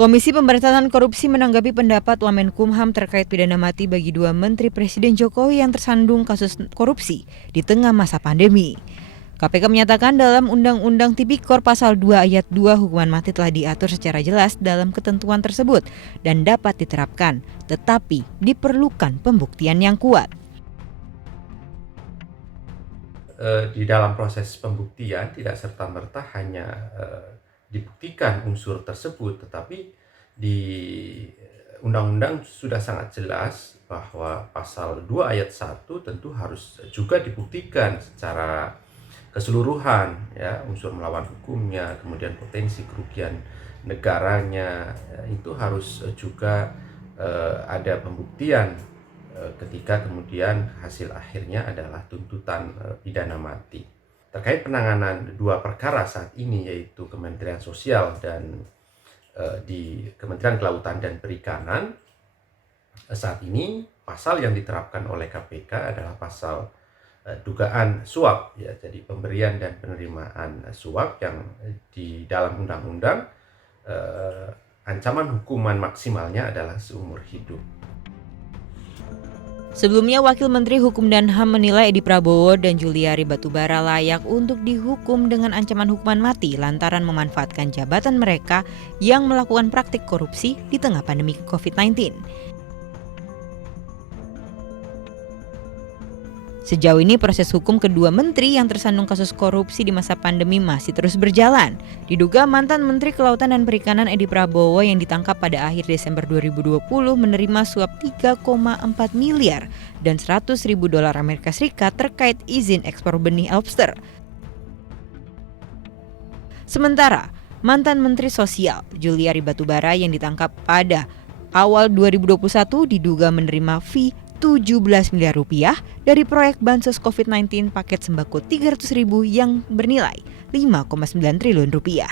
Komisi Pemberantasan Korupsi menanggapi pendapat Wamenkumham terkait pidana mati bagi dua Menteri Presiden Jokowi yang tersandung kasus korupsi di tengah masa pandemi. KPK menyatakan dalam Undang-Undang Tipikor Pasal 2 Ayat 2 hukuman mati telah diatur secara jelas dalam ketentuan tersebut dan dapat diterapkan, tetapi diperlukan pembuktian yang kuat. Di dalam proses pembuktian tidak serta-merta hanya dibuktikan unsur tersebut, tetapi di undang-undang sudah sangat jelas bahwa pasal 2 ayat 1 tentu harus juga dibuktikan secara keseluruhan, ya, unsur melawan hukumnya, kemudian potensi kerugian negaranya, ya, itu harus juga ada pembuktian ketika kemudian hasil akhirnya adalah tuntutan pidana mati. Terkait penanganan dua perkara saat ini, yaitu Kementerian Sosial dan di Kementerian Kelautan dan Perikanan, saat ini pasal yang diterapkan oleh KPK adalah pasal dugaan suap, ya, jadi pemberian dan penerimaan suap yang di dalam undang-undang ancaman hukuman maksimalnya adalah seumur hidup. Sebelumnya, Wakil Menteri Hukum dan HAM menilai Edi Prabowo dan Juliari Batubara layak untuk dihukum dengan ancaman hukuman mati lantaran memanfaatkan jabatan mereka yang melakukan praktik korupsi di tengah pandemi COVID-19. Sejauh ini proses hukum kedua menteri yang tersandung kasus korupsi di masa pandemi masih terus berjalan. Diduga mantan Menteri Kelautan dan Perikanan Edi Prabowo yang ditangkap pada akhir Desember 2020 menerima suap 3,4 miliar dan $100.000 Amerika Serikat terkait izin ekspor benih lobster. Sementara mantan Menteri Sosial Juliari Batubara yang ditangkap pada awal 2021 diduga menerima fee 17 miliar rupiah dari proyek bansos COVID-19 paket sembako 300.000 yang bernilai 5,9 triliun rupiah.